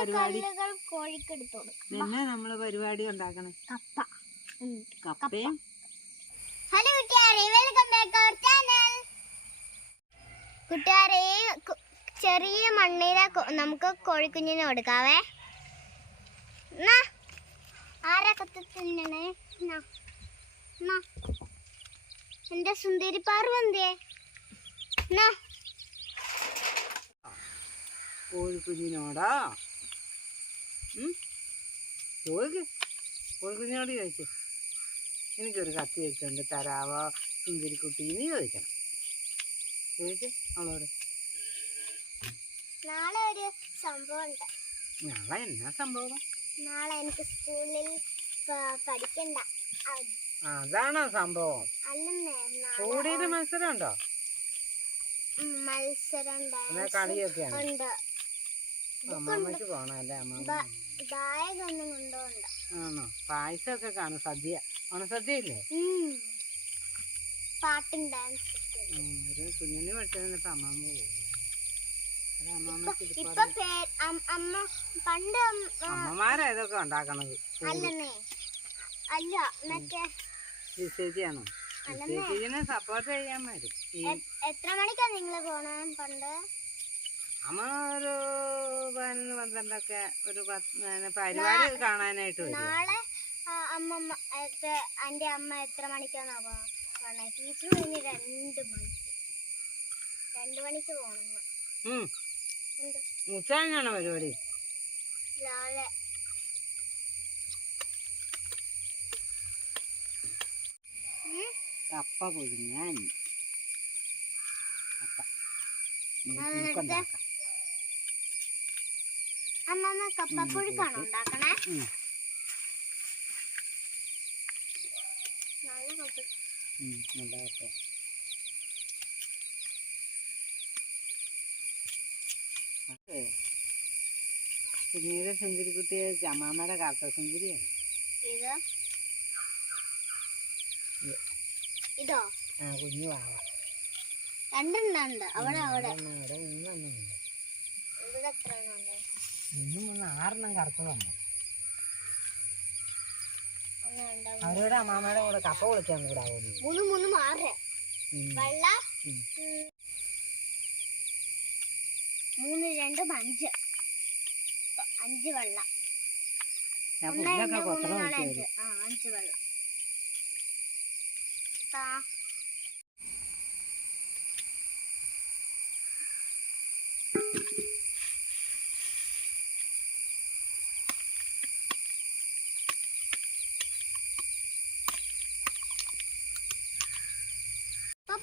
പരിപാടി പിന്നെ നമ്മള് പരിപാടി ഉണ്ടാക്കണം. കപ്പയും. ഹലോ കൂട്ടുകാരെ, വെൽക്കം ബാക്ക് അവർ ചാനൽ. കൂട്ടുകാരെ, ചെറിയ മണ്ണിര നമുക്ക് കോഴിക്കുഞ്ഞിന് കൊടുക്കാവേ. ആരാ കത്ത് തിന്നണേ? എന്റെ സുന്ദരി പാർവന്തേ, കോഴിക്കുഞ്ഞിനോടാ കോഴിക്കുഞ്ഞിനോട് ചോദിച്ചു, എനിക്കൊരു കത്തി വെച്ചുകൊണ്ട് തരാവോ സുന്ദരിക്കുട്ടീന്ന് ചോദിക്കണം. ചോദിച്ചു അവളോട്. നാളെ ഒരു സംഭവം ഉണ്ട്. നാളെ എന്നാ സംഭവം? നാളെ എനിക്ക് സ്കൂളിൽ പഠിക്കണ്ട. അതാണോ സംഭവം? അല്ലെന്നേ, കൂടിയിട്ട് മത്സരം ഉണ്ടോ? മത്സരം കളിയൊക്കെയാണ്. ഉണ്ട്. അമ്മമ്മക്ക് പോണല്ലേ? ബാഗൊന്നും കൊണ്ടുപോകണ്ട. ആണോ? പായസമൊക്കെ കാണും. സദ്യ, ഓണസദ്യ ഇല്ലേ? പാട്ടും ഡാൻസ്. ഒരു കുഞ്ഞിന് പഠിച്ചതിന് ഇപ്പൊ അമ്മമ്മ പോകും. അമ്മമാരാ ഇതൊക്കെ ഉണ്ടാക്കണത്. അല്ലെന്നേ, അല്ല മറ്റേ ചേച്ചിയാണോ? ചേച്ചിനെ സപ്പോർട്ട് ചെയ്യാൻ വരും. എത്ര മണിക്കാ നിങ്ങള് പോണേ? പണ്ട് അമ്മ ഒരു 11-12 ഒരു പരിപാടി കാണാനായിട്ട് വരും. നാളെ അമ്മമ്മ എന്റെ അമ്മ എത്ര മണിക്കാണോ പോണേ? ടീച്ചർ കഴിഞ്ഞ് 2 മണിക്ക് പോണെന്ന്. ഉച്ചയാണോ പരിപാടി? രാവിലെ. കപ്പ പൊഴിഞ്ഞാൻ അമ്മമ്മ കപ്പപ്പുഴുക്കാണോ ഉണ്ടാക്കണേ? പിന്നീട് സുന്ദരിക്കുട്ടിയെ അമ്മാമ്മയുടെ കാർത്ത സുന്ദരിയാണ്. ഇതോ? കുഞ്ഞു വാവ. രണ്ടെണ്ണുണ്ട് അവിടെ. അവിടെ ഇവിടെ എത്ര എണ്ണുണ്ട്? 6 കറുത്തതുണ്ട്. അവരോട് അമ്മാമ്മയുടെ കൂടെ കപ്പ വിളിക്കാൻ കൂടെ 3 6 വെള്ള 3 2 5 5 വെള്ള. 5 വെള്ള.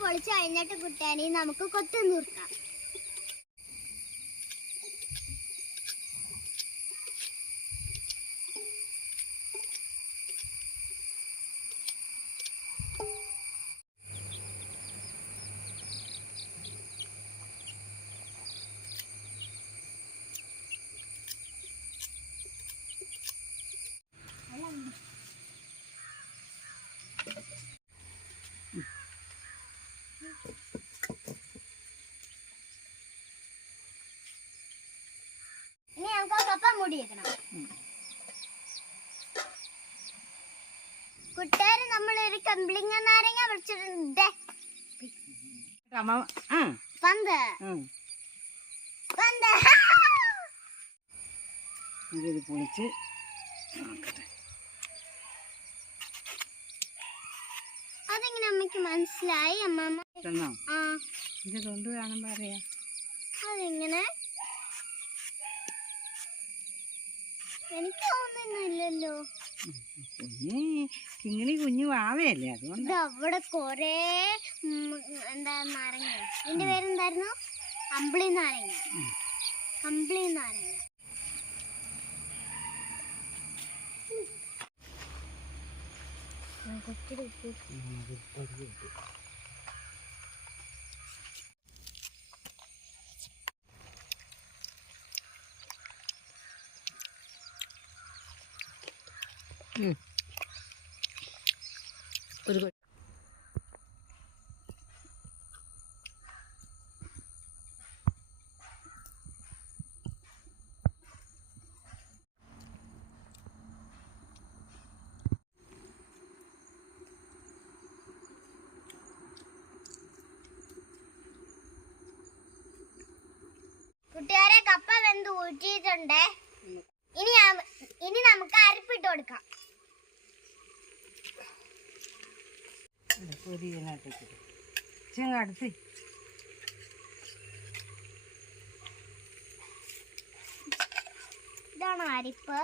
പൊളിച്ചു കഴിഞ്ഞിട്ട് കുട്ടാനി നമുക്ക് കൊത്തു നൂർക്കാം. ഇനി നമുക്ക് കപ്പ മൂടി വെക്കണം. കുട്ടാര് നമ്മളൊരു കമ്പിളിങ്ങ നാരങ്ങ വിളിച്ചിട്ടുണ്ട്. പന്ത് പന്ത് ഇത് പൊളിച്ച് അതെങ്ങനെ അമ്മയ്ക്ക് മനസ്സിലായി? അമ്മമ്മ ഇത് തൊണ്ട് കാണുമ്പോ അറിയാം. അതെങ്ങനെ? എനിക്ക് തോന്നുന്നില്ലല്ലോ. കുഞ്ഞു വാവയല്ലേ, അതുകൊണ്ട്. അവിടെ കൊറേ നാരങ്ങ. ഇതിന്റെ പേരെന്തായിരുന്നു? അമ്പിളി നാരങ്ങ. കമ്പിളി നാരങ്ങ. ഒരു ആയിട്ടുണ്ട്. ഇനി നമുക്ക് അരപ്പിട്ട് കൊടുക്കാം. അടുത്ത് ഇതാണ് അരിപ്പ്.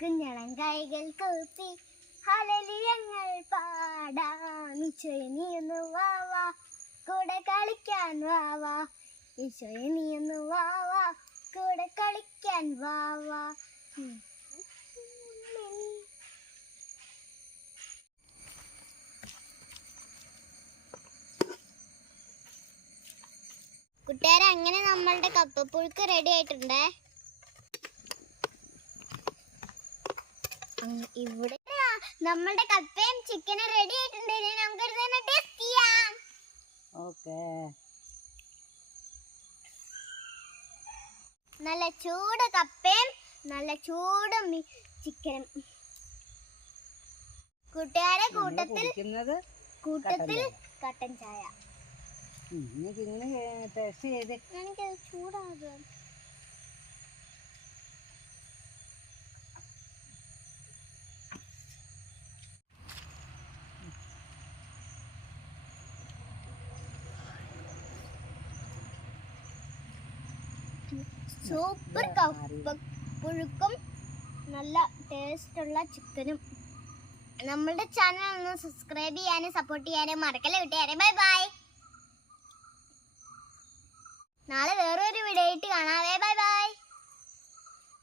കുഞ്ഞളം കൈകൾ കൂപ്പി ഹല്ലേലൂയങ്ങൾ പാടാം. ഈശോയെ നീ ഒന്ന് വാവാ, കൂടെ കളിക്കാൻ വാവാ. ഈശോയെ നീ ഒന്ന് വാവാ, കൂടെ കളിക്കാൻ വാവാ. കൂട്ടുകാരെ, അങ്ങനെ നമ്മളുടെ കപ്പപ്പുഴുക്ക് റെഡി ആയിട്ടുണ്ട്. ഇവിടെ നമ്മളുടെ കപ്പയും ചിക്കനും റെഡി ആയിട്ടുണ്ട്. ഇനി നമുക്ക് തന്നെ ടേസ്റ്റ് ചെയ്യാം. നല്ല ചൂട് കപ്പയും നല്ല ചൂട് ചിക്കനും. കൂട്ടുകാരെ, കൂട്ടത്തിൽ കട്ടൻ ചായ. എനിക്ക് ചൂടാകും. സൂപ്പർ കപ്പപ്പുഴുക്കും നല്ല ടേസ്റ്റുള്ള ചിക്കനും. നമ്മളുടെ ചാനൽ ഒന്ന് സബ്സ്ക്രൈബ് ചെയ്യാനും സപ്പോർട്ട് ചെയ്യാനും മറക്കല്ലേ കൂട്ടുകാരെ. Bye bye. നാളെ